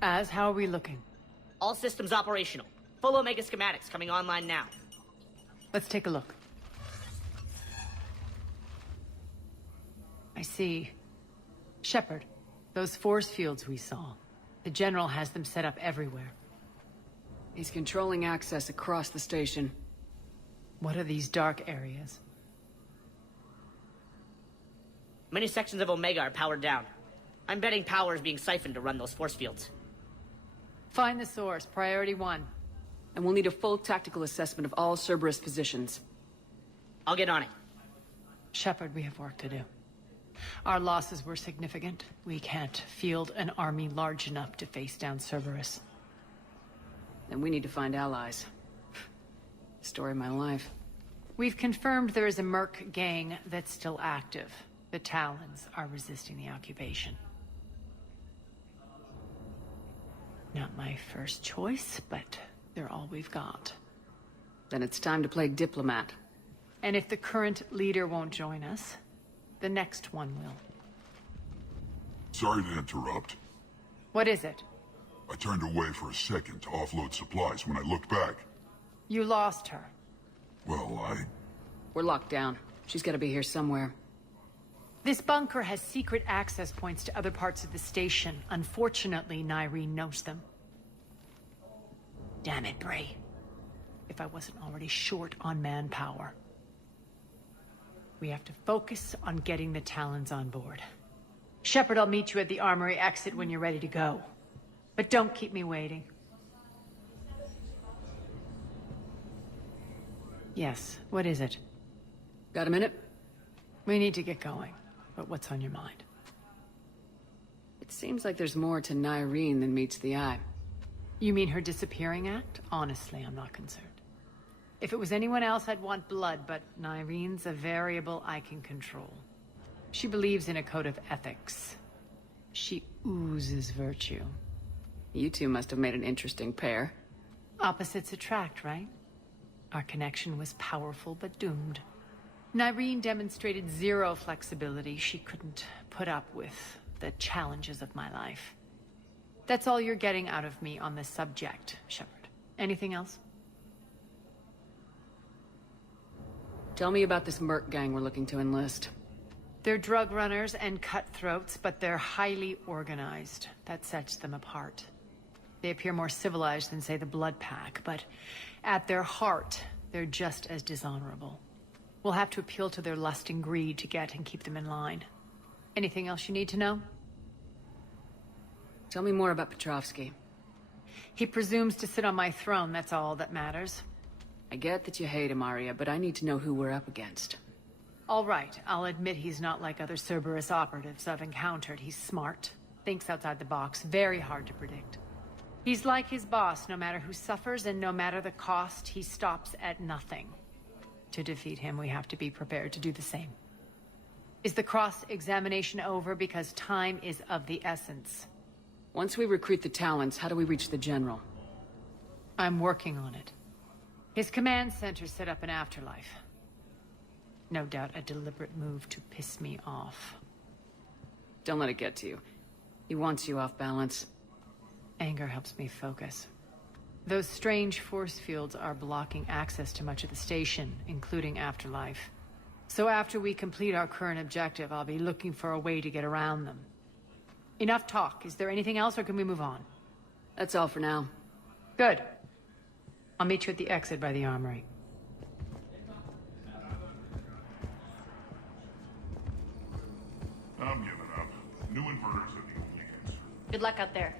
How are we looking? All systems operational. Full Omega schematics coming online now. Let's take a look. I see. Shepard, those force fields we saw. The General has them set up everywhere. He's controlling access across the station. What are these dark areas? Many sections of Omega are powered down. I'm betting power is being siphoned to run those force fields. Find the source, priority 1. And we'll need a full tactical assessment of all Cerberus positions. I'll get on it. Shepard, we have work to do. Our losses were significant. We can't field an army large enough to face down Cerberus. Then we need to find allies. Story of my life. We've confirmed there is a Merc gang that's still active. The Talons are resisting the occupation. Not my first choice, but they're all we've got. Then it's time to play diplomat. And if the current leader won't join us, the next one will. Sorry to interrupt. What is it? I turned away for a second to offload supplies. When I looked back, You lost her. well, We're locked down. She's gotta be here somewhere. This bunker has secret access points to other parts of the station. Unfortunately, Nyreen knows them. Damn it, Bray. If I wasn't already short on manpower. We have to focus on getting the Talons on board. Shepard, I'll meet you at the armory exit when you're ready to go. But don't keep me waiting. Yes, what is it? Got a minute? We need to get going. But what's on your mind? It seems like there's more to Nyreen than meets the eye. You mean her disappearing act? Honestly, I'm not concerned. If it was anyone else, I'd want blood, but Nyreen's a variable I can control. She believes in a code of ethics. She oozes virtue. You two must have made an interesting pair. Opposites attract, right? Our connection was powerful but doomed. Nyreen demonstrated zero flexibility. She couldn't put up with the challenges of my life. That's all you're getting out of me on this subject, Shepard. Anything else? Tell me about this Merc gang we're looking to enlist. They're drug runners and cutthroats, but they're highly organized. That sets them apart. They appear more civilized than, say, the Blood Pack, but at their heart, they're just as dishonorable. We'll have to appeal to their lust and greed to get and keep them in line. Anything else you need to know? Tell me more about Petrovsky. He presumes to sit on my throne, that's all that matters. I get that you hate him, Arya, but I need to know who we're up against. All right, I'll admit he's not like other Cerberus operatives I've encountered. He's smart, thinks outside the box, very hard to predict. He's like his boss, no matter who suffers and no matter the cost, he stops at nothing. To defeat him, we have to be prepared to do the same. Is the cross-examination over? Because time is of the essence. Once we recruit the Talons, how do we reach the General? I'm working on it. His command center set up an afterlife. No doubt a deliberate move to piss me off. Don't let it get to you. He wants you off balance. Anger helps me focus. Those strange force fields are blocking access to much of the station, including Afterlife. So after we complete our current objective, I'll be looking for a way to get around them. Enough talk. Is there anything else, or can we move on? That's all for now. Good. I'll meet you at the exit by the armory. I'm giving up. New inverters are the only answer. Good luck out there.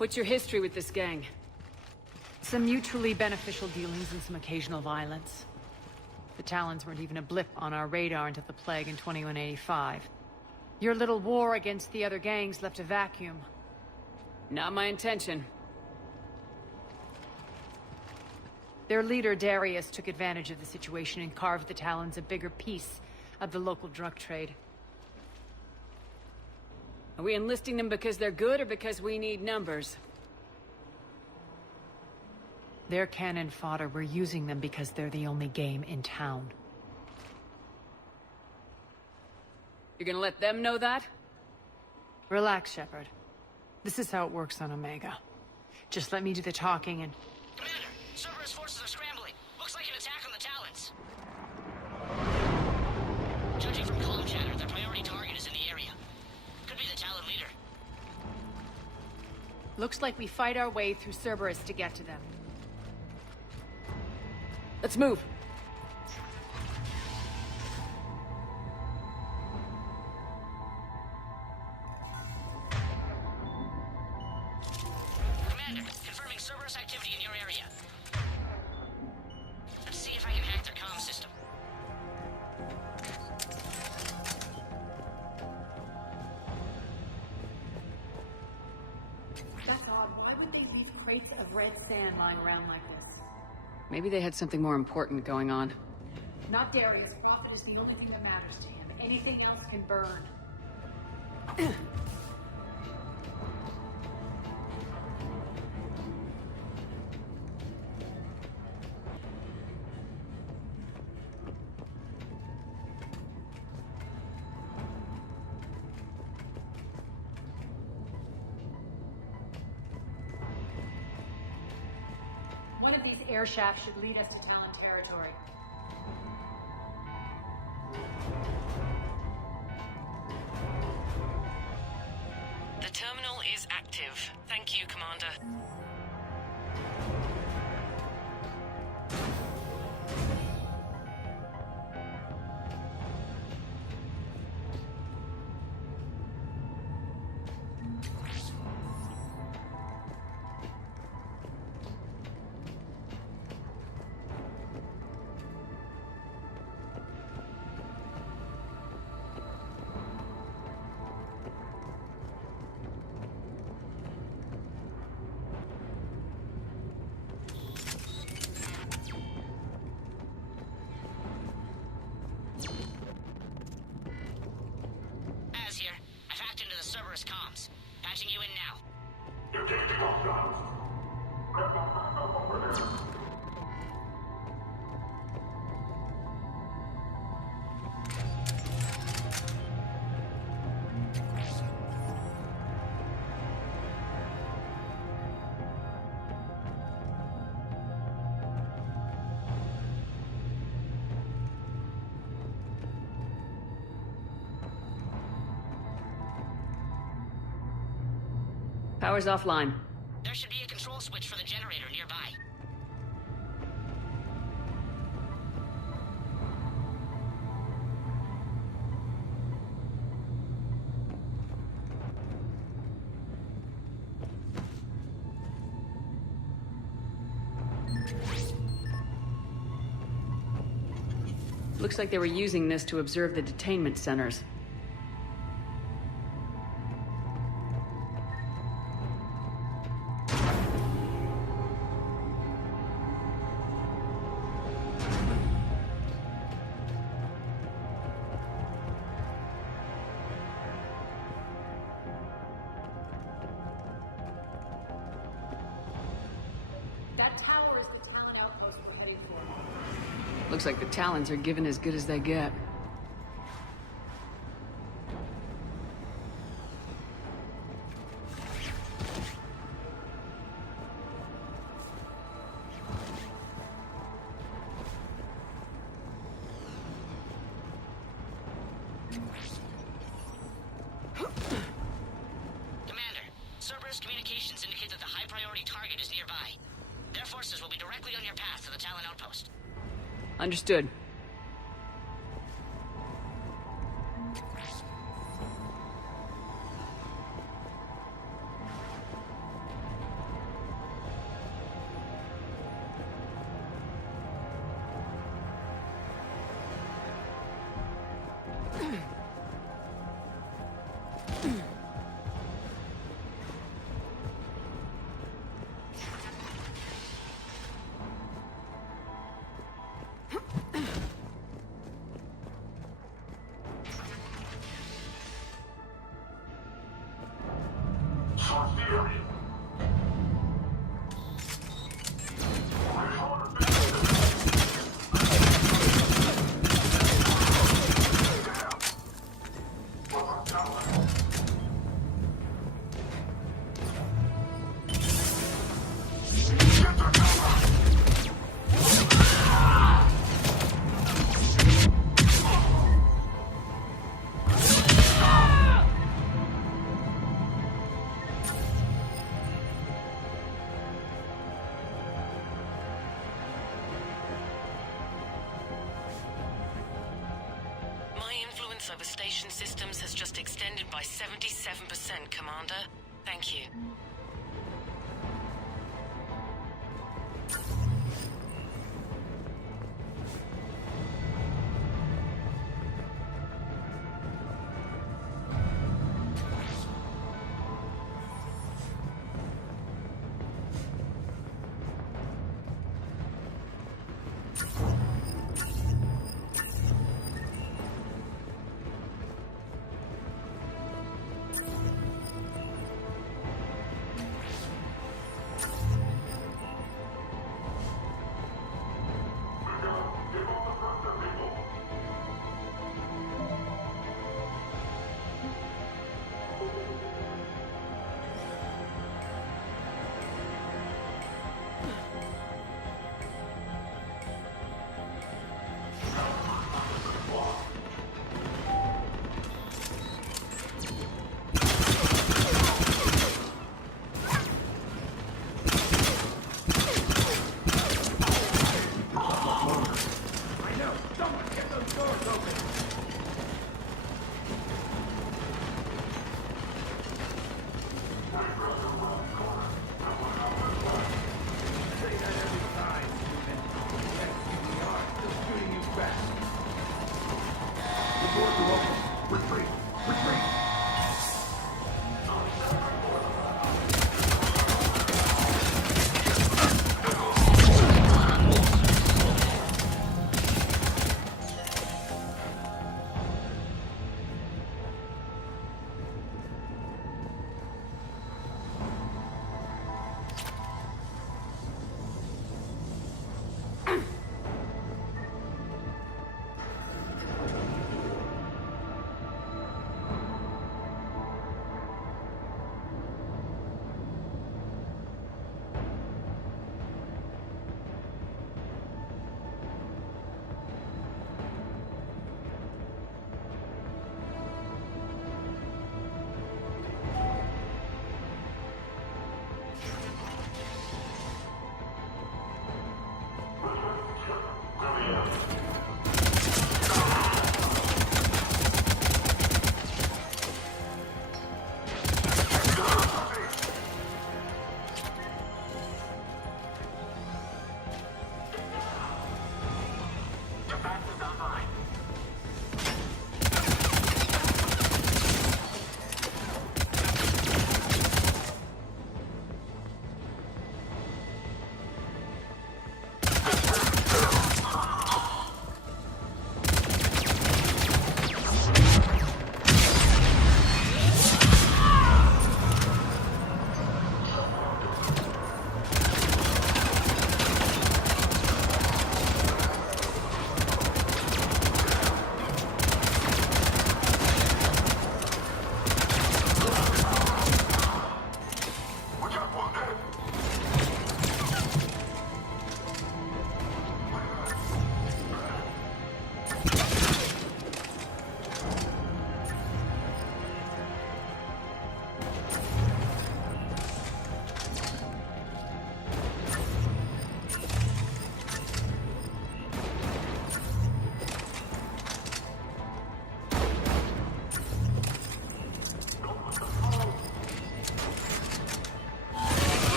What's your history with this gang? Some mutually beneficial dealings and some occasional violence. The Talons weren't even a blip on our radar until the plague in 2185. Your little war against the other gangs left a vacuum. Not my intention. Their leader, Darius, took advantage of the situation and carved the Talons a bigger piece of the local drug trade. Are we enlisting them because they're good or because we need numbers? They're cannon fodder. We're using them because they're the only game in town. You're gonna let them know that? Relax, Shepard. This is how it works on Omega. Just let me do the talking and... Commander, Cerberus forces are scrambling. Looks like an attack on the Talons. Judging from comm chatter, their priority target is in the area. Could be the Talon leader. Looks like we fight our way through Cerberus to get to them. Let's move. Commander, confirming Cerberus activity in your area. Let's see if I can hack their comm system. That's odd. Why would they leave crates of red sand lying around like this? Maybe they had something more important going on. Not Darius. Profit is the only thing that matters to him. Anything else can burn. One of these air shafts should lead us to Talon territory. The terminal is active. Thank you, Commander. Az here. I've hacked into the Cerberus comms. Patching you in now. Power's offline. There should be a control switch for the generator nearby. Looks like they were using this to observe the detainment centers. That tower is the Talon outpost we're heading for. Looks like the Talons are given as good as they get. Commander, Cerberus communications indicate that the high-priority target is nearby. Their forces will be directly on your path to the Talon outpost. Understood. loss over station systems has just extended by 77%, Commander. Thank you.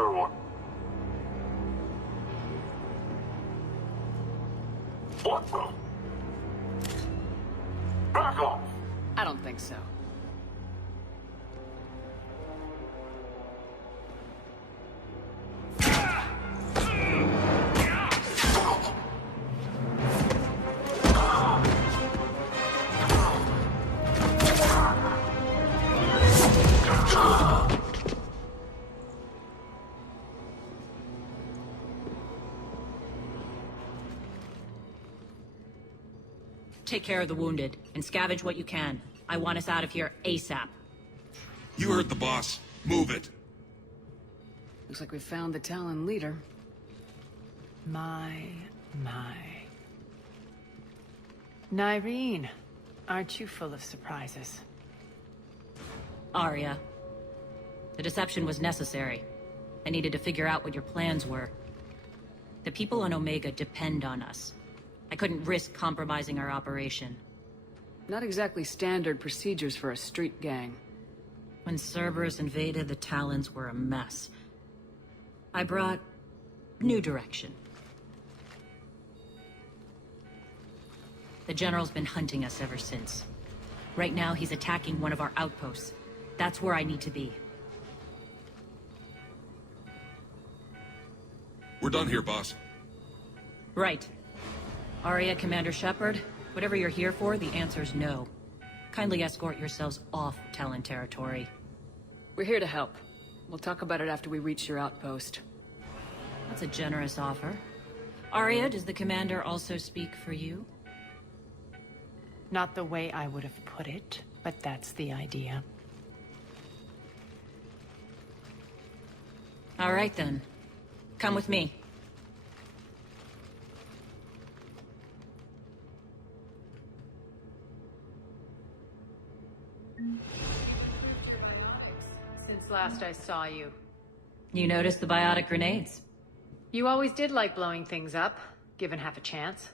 everyone. What the? Back off! I don't think so. Take care of the wounded, and scavenge what you can. I want us out of here ASAP. You heard the boss. Move it. Looks like we found the Talon leader. My. Nyreen, aren't you full of surprises? Arya. The deception was necessary. I needed to figure out what your plans were. The people on Omega depend on us. I couldn't risk compromising our operation. Not exactly standard procedures for a street gang. When Cerberus invaded, the Talons were a mess. I brought new direction. The General's been hunting us ever since. Right now, he's attacking one of our outposts. That's where I need to be. We're done here, boss. Right. Arya, Commander Shepard, whatever you're here for, the answer's no. Kindly escort yourselves off Talon territory. We're here to help. We'll talk about it after we reach your outpost. That's a generous offer. Arya, does the Commander also speak for you? Not the way I would have put it, but that's the idea. All right, then. Come with me. Since last I saw you. You noticed the biotic grenades? You always did like blowing things up, given half a chance.